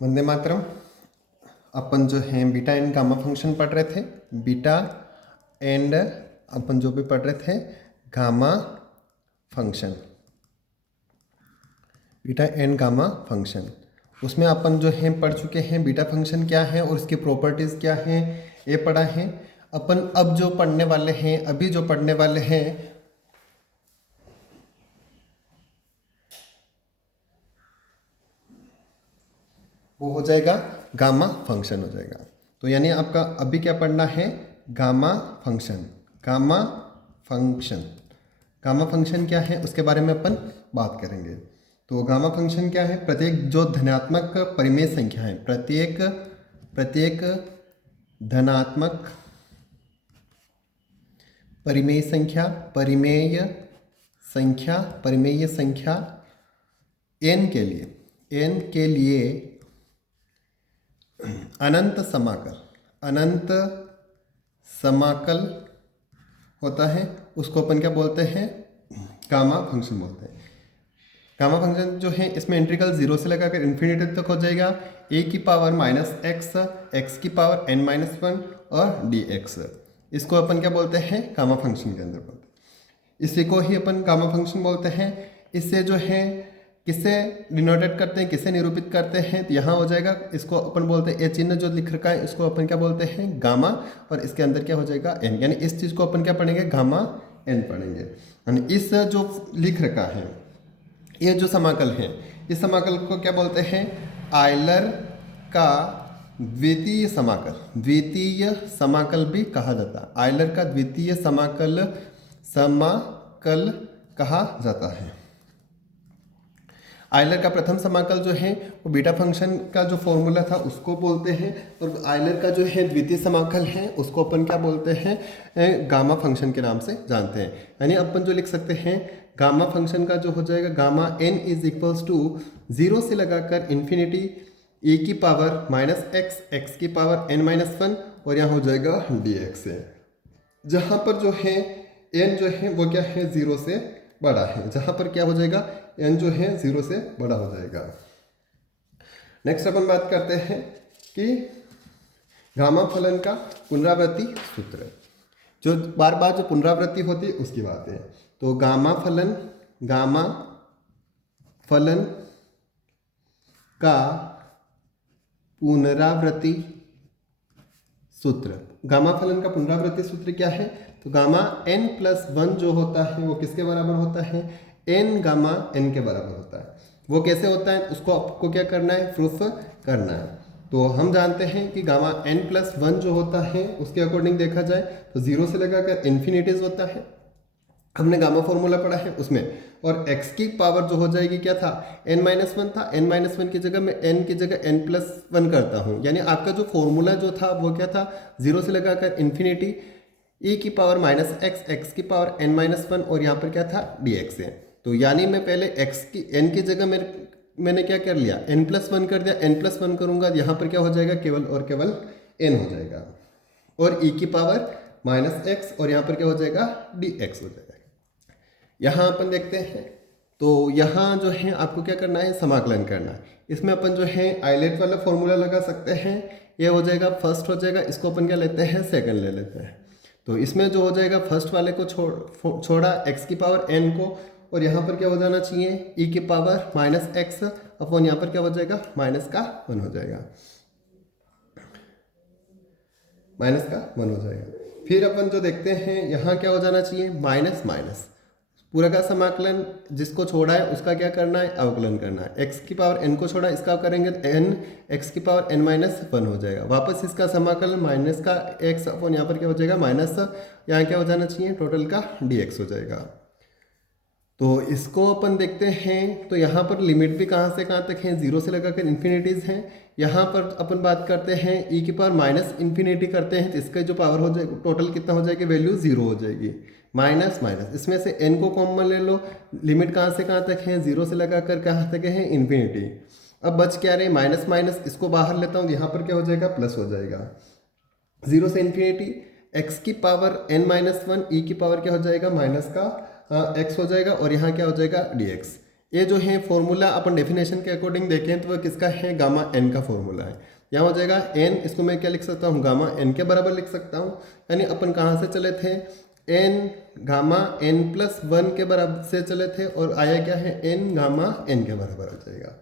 वंदे मातरम। अपन जो है beta and gamma function पढ़ रहे थे। बीटा एंड अपन जो भी पढ़ रहे थे gamma function, beta and gamma function, उसमें अपन जो है पढ़ चुके हैं बीटा फंक्शन क्या है और उसकी प्रॉपर्टीज़ क्या हैं, ये पढ़ा है अपन। अब जो पढ़ने वाले हैं, अभी जो पढ़ने वाले हैं वो हो जाएगा गामा फंक्शन हो जाएगा। तो यानी आपका अभी क्या पढ़ना है, gamma function. Gamma function, gamma function क्या है उसके बारे में अपन बात करेंगे। तो गामा फंक्शन क्या है, प्रत्येक जो धनात्मक परिमेय संख्या है, प्रत्येक धनात्मक परिमेय संख्या, परिमेय संख्या n के लिए अनंत समाकल होता है, उसको अपन क्या बोलते हैं, गामा फंक्शन बोलते हैं। गामा फंक्शन जो है इसमें इंटीग्रल 0 से लगाकर इन्फिनिटी तक हो जाएगा, a की पावर -x, x की पावर n-1 और dx। इसको अपन क्या बोलते हैं, गामा फंक्शन के अंदर बोलते हैं। इसी को ही अपन गामा फंक्शन बोलते हैं। इससे जो है किससे डिनोटेट करते हैं, किससे निरूपित करते हैं, तो यहाँ हो जाएगा, इसको अपन बोलते हैं, ये चिन्ह जो लिख रखा है इसको अपन क्या बोलते हैं, गामा, और इसके अंदर क्या हो जाएगा, n। यानी इस चीज़ को अपन क्या पढ़ेंगे, गामा n पढ़ेंगे। यानी इस जो लिख रखा है ये जो समाकल है, इस समाकल को क्या बोलते हैं, आयलर का द्वितीय समाकल भी कहा जाता है। आयलर का द्वितीय समाकल कहा जाता है। आयलर का प्रथम समाकल जो है वो बीटा फंक्शन का जो फॉर्मूला था उसको बोलते हैं, और आयलर का जो है द्वितीय समाकल है उसको अपन क्या बोलते हैं, गामा फंक्शन के नाम से जानते हैं। यानी अपन जो लिख सकते हैं, गामा फंक्शन का जो हो जाएगा, gamma n is equals to 0 से लगाकर इन्फिनिटी e की पावर -x, x की पावर n-1, और यहाँ हो जाएगा dx है। जहाँ पर जो है n जो है वो क्या है, 0 से बड़ा है। जहाँ पर क्या हो जाएगा, n जो है 0 से बड़ा हो जाएगा। नेक्स्ट अपन बात करते हैं कि गामा फलन का पुनरावृत्ति सूत्र, जो बार बार जो पुनरावृत्ति होती है उसकी बात है। तो गामा फलन का पुनरावृत्ति सूत्र, गामा फलन का पुनरावृत्ति सूत्र क्या है, तो गामा n+1 जो होता है वो किसके बराबर होता है, n गामा n के बराबर होता है। वो कैसे होता है उसको आपको क्या करना है, प्रूफ करना है। तो हम जानते हैं कि गामा n+1 जो होता है उसके अकॉर्डिंग देखा जाए तो 0 से लगाकर इन्फिनिटीज होता है, हमने गामा फॉर्मूला पढ़ा है उसमें। और x की पावर जो हो जाएगी क्या था, n-1 था, n-1 की जगह मैं n की जगह n+1 करता हूँ। यानी आपका जो फॉर्मूला जो था वो क्या था, 0 से लगाकर इन्फिनिटी e की पावर -x, x की पावर n-1, और यहाँ पर क्या था, dx है। तो यानी मैं पहले x की n की जगह मैंने क्या कर लिया, n+1 कर दिया, n+1 करूँगा, यहाँ पर क्या हो जाएगा, केवल और केवल n हो जाएगा, और e की पावर -x, और यहाँ पर क्या हो जाएगा, dx हो जाएगा। यहाँ अपन देखते हैं, तो यहाँ जो है आपको क्या करना है, समाकलन करना है। इसमें अपन जो है आइलेट वाला फॉर्मूला लगा सकते हैं, ये हो जाएगा फर्स्ट हो जाएगा, इसको अपन क्या लेते हैं, सेकंड ले लेते हैं। तो इसमें जो हो जाएगा, फर्स्ट वाले को छोड़ा x की पावर n को, और यहाँ पर क्या हो जाना चाहिए, e की पावर -x अपन, यहाँ पर क्या हो जाएगा, -1 हो जाएगा, -1 हो जाएगा। फिर अपन जो देखते हैं यहाँ क्या हो जाना चाहिए, माइनस, पूरा का समाकलन जिसको छोड़ा है उसका क्या करना है, अवकलन करना है। x की पावर n को छोड़ा, इसका करेंगे n x की पावर n-1 हो जाएगा। वापस इसका समाकलन माइनस का x अपन, यहाँ पर क्या हो जाएगा, माइनस, यहाँ क्या हो जाना चाहिए, टोटल का dx हो जाएगा। तो इसको अपन देखते हैं, तो यहाँ पर लिमिट भी कहाँ से कहाँ तक है, 0 से लगाकर इन्फिनिटीज़ हैं। यहाँ पर अपन बात करते हैं e की पावर -इन्फिनिटी करते हैं, तो इसका जो पावर हो जाएगा, टोटल कितना हो जाएगी, वैल्यू 0 हो जाएगी, माइनस, इसमें से n को कॉमन ले लो, लिमिट कहाँ से कहाँ तक है, 0 से लगाकर कहाँ तक है, इन्फिनिटी। अब बच क्या रहे, माइनस, इसको बाहर लेता हूँ, यहाँ पर क्या हो जाएगा, प्लस हो जाएगा, 0 से इन्फिनिटी, x की पावर n-1, e की पावर क्या हो जाएगा, माइनस का x हो जाएगा, और यहाँ क्या हो जाएगा, dx। ये जो है फॉर्मूला अपन डेफिनेशन के अकॉर्डिंग देखें तो वह किसका है, गामा एन का फॉर्मूला है। यहाँ हो जाएगा एन, इसको मैं क्या लिख सकता हूँ, गामा एन के बराबर लिख सकता हूँ। यानी अपन कहाँ से चले थे, एन गामा एन प्लस 1 के बराबर से चले थे और आया क्या है, एन गामा एन के बराबर आ जाएगा।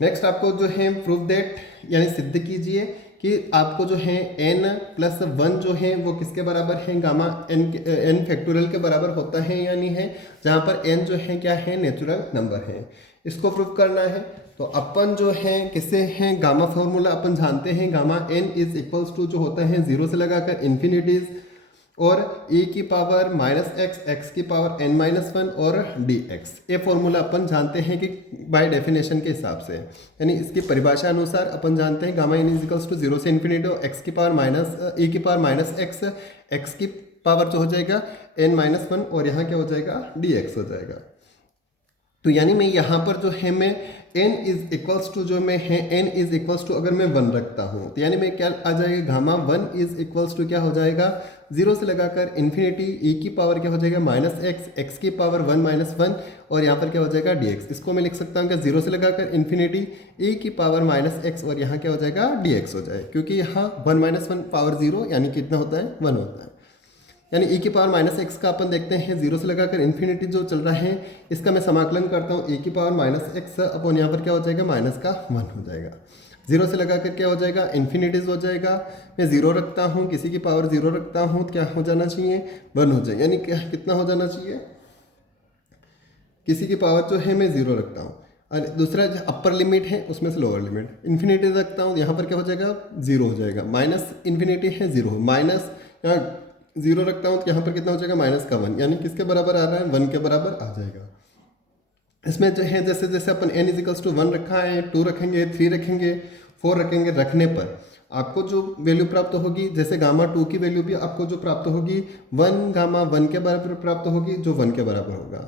नेक्स्ट आपको जो है प्रूफ दैट यानी सिद्ध कीजिए कि आपको जो है n प्लस 1 जो है वो किसके बराबर है, गामा n फैक्टोरियल के बराबर होता है या नहीं है, जहाँ पर n जो है क्या है, नेचुरल नंबर है। इसको प्रूफ करना है तो अपन जो है किससे हैं, गामा फॉर्मूला अपन जानते हैं, gamma n is equals to जो होता है 0 से लगाकर इन्फिनिटीज और e की पावर -x, x की पावर n-1 और dx। ये फॉर्मूला अपन जानते हैं कि बाय डेफिनेशन के हिसाब से, यानी इसकी परिभाषा अनुसार अपन जानते हैं गामा n इक्वल्स टू 0 से इन्फिनिटी और x की पावर e की पावर -x, x की पावर जो हो जाएगा n-1 और यहाँ क्या हो जाएगा, dx हो जाएगा। तो यानी मैं यहाँ पर जो है मैं n इज इक्वल्स टू जो मैं है n इज इक्वल्स टू अगर मैं 1 रखता हूँ तो यानी मैं क्या आ जाएगा, गामा 1 इज इक्वल्स टू क्या हो जाएगा, 0 से लगाकर इन्फिनिटी e की पावर क्या हो जाएगा -x, x की पावर 1-1 और यहाँ पर क्या हो जाएगा dx। इसको मैं लिख सकता हूँ क्या, 0 से लगाकर इन्फिनिटी e की पावर -x और यहाँ क्या हो जाएगा dx हो जाए, क्योंकि यहाँ 1-1 पावर 0 यानी कितना होता है, 1 होता है। यानी e की पावर -x का अपन देखते हैं 0 से लगाकर इन्फिनिटी जो चल रहा है इसका मैं समाकलन करता हूँ, e की पावर -x अपन यहाँ पर क्या हो जाएगा, माइनस का 1 हो जाएगा। 0 से लगाकर क्या हो जाएगा, इन्फिनिटीज हो जाएगा। मैं 0 रखता हूँ, किसी की पावर 0 रखता हूँ तो क्या हो जाना चाहिए, 1 हो जाए, यानी कितना हो जाना चाहिए, किसी की पावर जो है मैं 0 रखता हूँ और दूसरा अपर लिमिट है उसमें से लोअर लिमिट, इन्फिनिटी रखता हूँ यहाँ पर क्या हो जाएगा, 0 हो जाएगा, माइनस इन्फिनिटी है 0, माइनस यहाँ 0 रखता हूँ तो यहाँ पर कितना हो जाएगा, -1, यानी किसके बराबर आ रहा है, 1 के बराबर आ जाएगा। इसमें जो है जैसे जैसे अपन n इजिकल्स टू 1 रखा है, 2 रखेंगे, 3 रखेंगे, 4 रखेंगे, रखने पर आपको जो वैल्यू प्राप्त होगी, जैसे गामा 2 की वैल्यू भी आपको जो प्राप्त होगी 1 गामा 1 के बराबर प्राप्त होगी, जो 1 के बराबर होगा।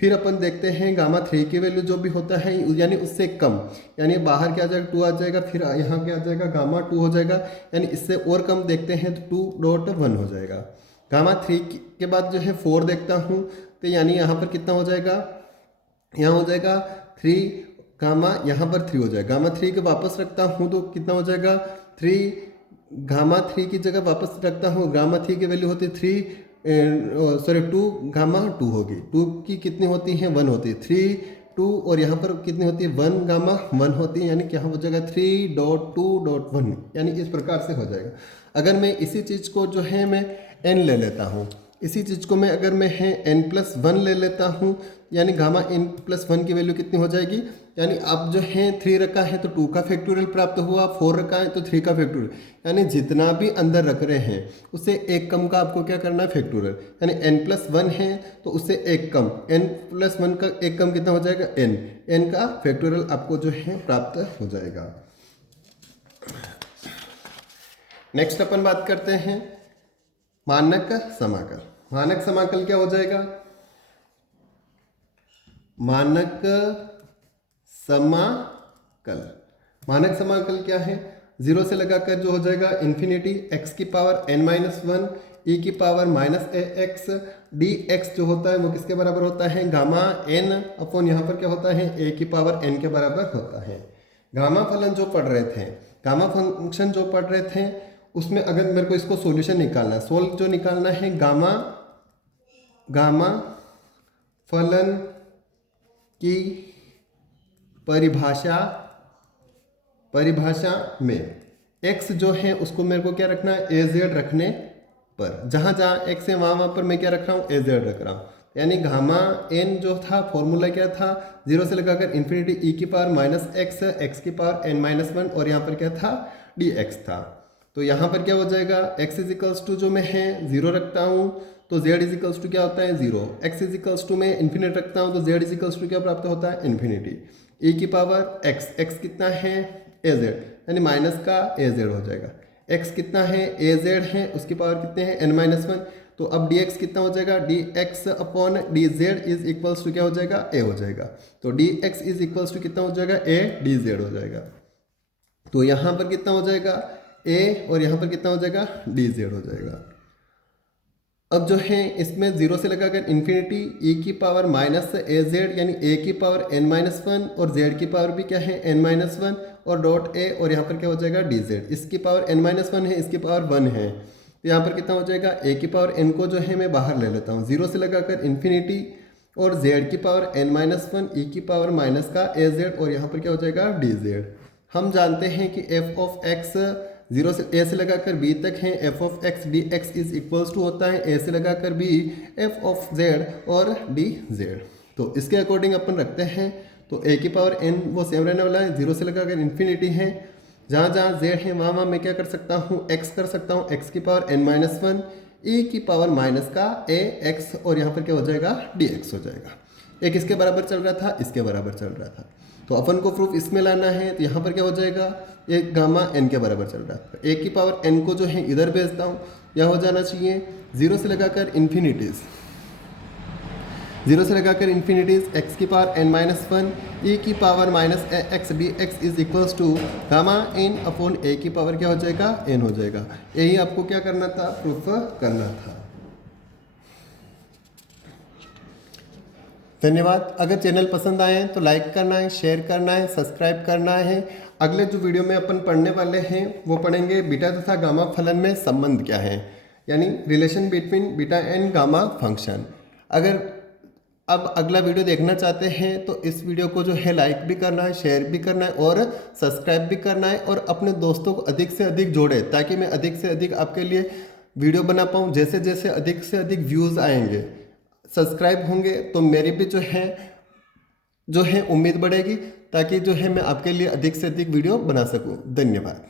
फिर अपन देखते हैं गामा 3 की वैल्यू जो भी होता है यानी उससे कम, यानी बाहर क्या आ जाएगा, 2 आ जाएगा, फिर यहाँ क्या आ जाएगा, गामा 2 हो जाएगा, यानी इससे और कम देखते हैं तो 2.1 हो जाएगा। गामा 3 के बाद जो है 4 देखता हूँ तो यानी यहाँ पर कितना हो जाएगा, यहाँ हो जाएगा 3 गामा, यहाँ पर 3 हो जाएगा, गामा 3 के वापस रखता हूँ तो कितना हो जाएगा, 3 गामा 3 की जगह वापस रखता हूँ, गामा 3 की वैल्यू होती है 2 गामा 2 होगी, 2 की कितनी होती है, 1 होती है, 3 2 और यहाँ पर कितनी होती है, 1 गामा 1 होती है, यानी क्या हो जाएगा 3.2.1, यानी इस प्रकार से हो जाएगा। अगर मैं इसी चीज़ को जो है मैं n ले लेता हूँ, इसी चीज़ को मैं अगर मैं है n+1 ले लेता हूँ, यानी गामा n+1 की वैल्यू कितनी हो जाएगी, यानी अब जो है 3 रखा है तो 2 का फैक्टोरियल प्राप्त हुआ, 4 रखा है तो 3 का फैक्टोरियल, यानी जितना भी अंदर रख रहे हैं उससे एक कम का आपको क्या करना है, फैक्टोरियल, यानी n+1 है तो उससे एक कम, n+1 का एक कम कितना हो जाएगा, n का फैक्टोरियल आपको जो है प्राप्त हो जाएगा। नेक्स्ट अपन बात करते हैं मानक समाकल। मानक समाकल क्या हो जाएगा, मानक समाकल, मानक समाकल क्या है, 0 से लगाकर जो हो जाएगा इन्फिनिटी x की पावर n-1 e की पावर -ax dx जो होता है वो किसके बराबर होता है, गामा n अपॉन यहाँ पर क्या होता है, a की पावर n के बराबर होता है। गामा फलन जो पढ़ रहे थे, गामा फंक्शन जो पढ़ रहे थे उसमें अगर मेरे को इसको सॉल्यूशन निकालना है, सोल्व जो निकालना है गामा फलन की परिभाषा में x जो है उसको मेरे को क्या रखना है, az रखने पर, जहाँ जहाँ x है वहाँ पर मैं क्या रख रहा हूँ, az रख रहा हूँ, यानी गामा n जो था फॉर्मूला क्या था, 0 से लगाकर इन्फिनिटी e की पावर -x, x की पावर n-1 और यहाँ पर क्या था, dx था। तो यहाँ पर क्या हो जाएगा, x इजिकल्स टू जो मैं है 0 रखता हूँ तो z इजिकल्स टू क्या होता है, 0, x इजिकल्स टू मैं इन्फिनिटी रखता हूँ तो z इजिकल्स टू क्या प्राप्त होता है, इन्फिनिटी, e की पावर x कितना है, az, यानी माइनस का az हो जाएगा, x कितना है, az है, उसकी पावर कितने हैं, n-1, तो अब dx कितना हो जाएगा, dx upon dz is equals to क्या हो जाएगा, a हो जाएगा, तो dx इज इक्वल्स टू कितना हो जाएगा, a dz हो जाएगा। तो यहाँ पर कितना हो जाएगा, a और यहाँ पर कितना हो जाएगा, dz हो जाएगा। अब जो है इसमें 0 से लगाकर इन्फिनिटी e की पावर माइनस ए जेड यानी a की पावर n-1 और z की पावर भी क्या है n-1 और डॉट a और यहाँ पर क्या हो जाएगा dz। इसकी पावर n-1 है, इसकी पावर 1 है, तो यहाँ पर कितना हो जाएगा a की पावर n को जो है मैं बाहर ले लेता हूँ, 0 से लगाकर इन्फिनिटी और z की पावर n-1 e की पावर माइनस का a z और यहाँ पर क्या हो जाएगा dz। हम जानते हैं कि f ऑफ x 0 से a से लगाकर b तक है, f of x dx is equals to होता है a से लगाकर b f ऑफ z और dz। तो इसके अकॉर्डिंग अपन रखते हैं, तो a की पावर n वो सेम रहने वाला है, 0 से लगाकर इन्फिनिटी है, जहाँ जहाँ z है वहाँ मैं क्या कर सकता हूँ x कर सकता हूँ, x की पावर n-1 e की पावर माइनस का a x और यहाँ पर क्या हो जाएगा dx हो जाएगा। एक इसके बराबर चल रहा था, इसके बराबर चल रहा था, तो अपन को प्रूफ इसमें लाना है, तो यहाँ पर क्या हो जाएगा एक गामा n के बराबर चल रहा है, a की पावर n को जो है इधर भेजता हूँ, यह हो जाना चाहिए 0 से लगाकर इन्फिनिटीज़, 0 से लगाकर इन्फिनिटीज़ x की पावर n-1 e की power minus x dx is equals to gamma n upon a की पावर क्या हो जाएगा n हो जाएगा। यही आपको क्या करना था, प्रूफ करना था। धन्यवाद। अगर चैनल पसंद आए तो लाइक करना है, शेयर करना है, सब्सक्राइब करना है। अगले जो वीडियो में अपन पढ़ने वाले हैं वो पढ़ेंगे बीटा तथा गामा फलन में संबंध क्या है, यानी relation between beta and gamma function. अगर अब अगला वीडियो देखना चाहते हैं तो इस वीडियो को जो है लाइक भी करना है, शेयर भी करना है और सब्सक्राइब भी करना है और अपने दोस्तों को अधिक से अधिक जोड़े, ताकि मैं अधिक से अधिक आपके लिए वीडियो बना पाऊँ। जैसे जैसे अधिक से अधिक व्यूज़ आएंगे, सब्सक्राइब होंगे, तो मेरी भी जो है उम्मीद बढ़ेगी, ताकि जो है मैं आपके लिए अधिक से अधिक वीडियो बना सकूं। धन्यवाद।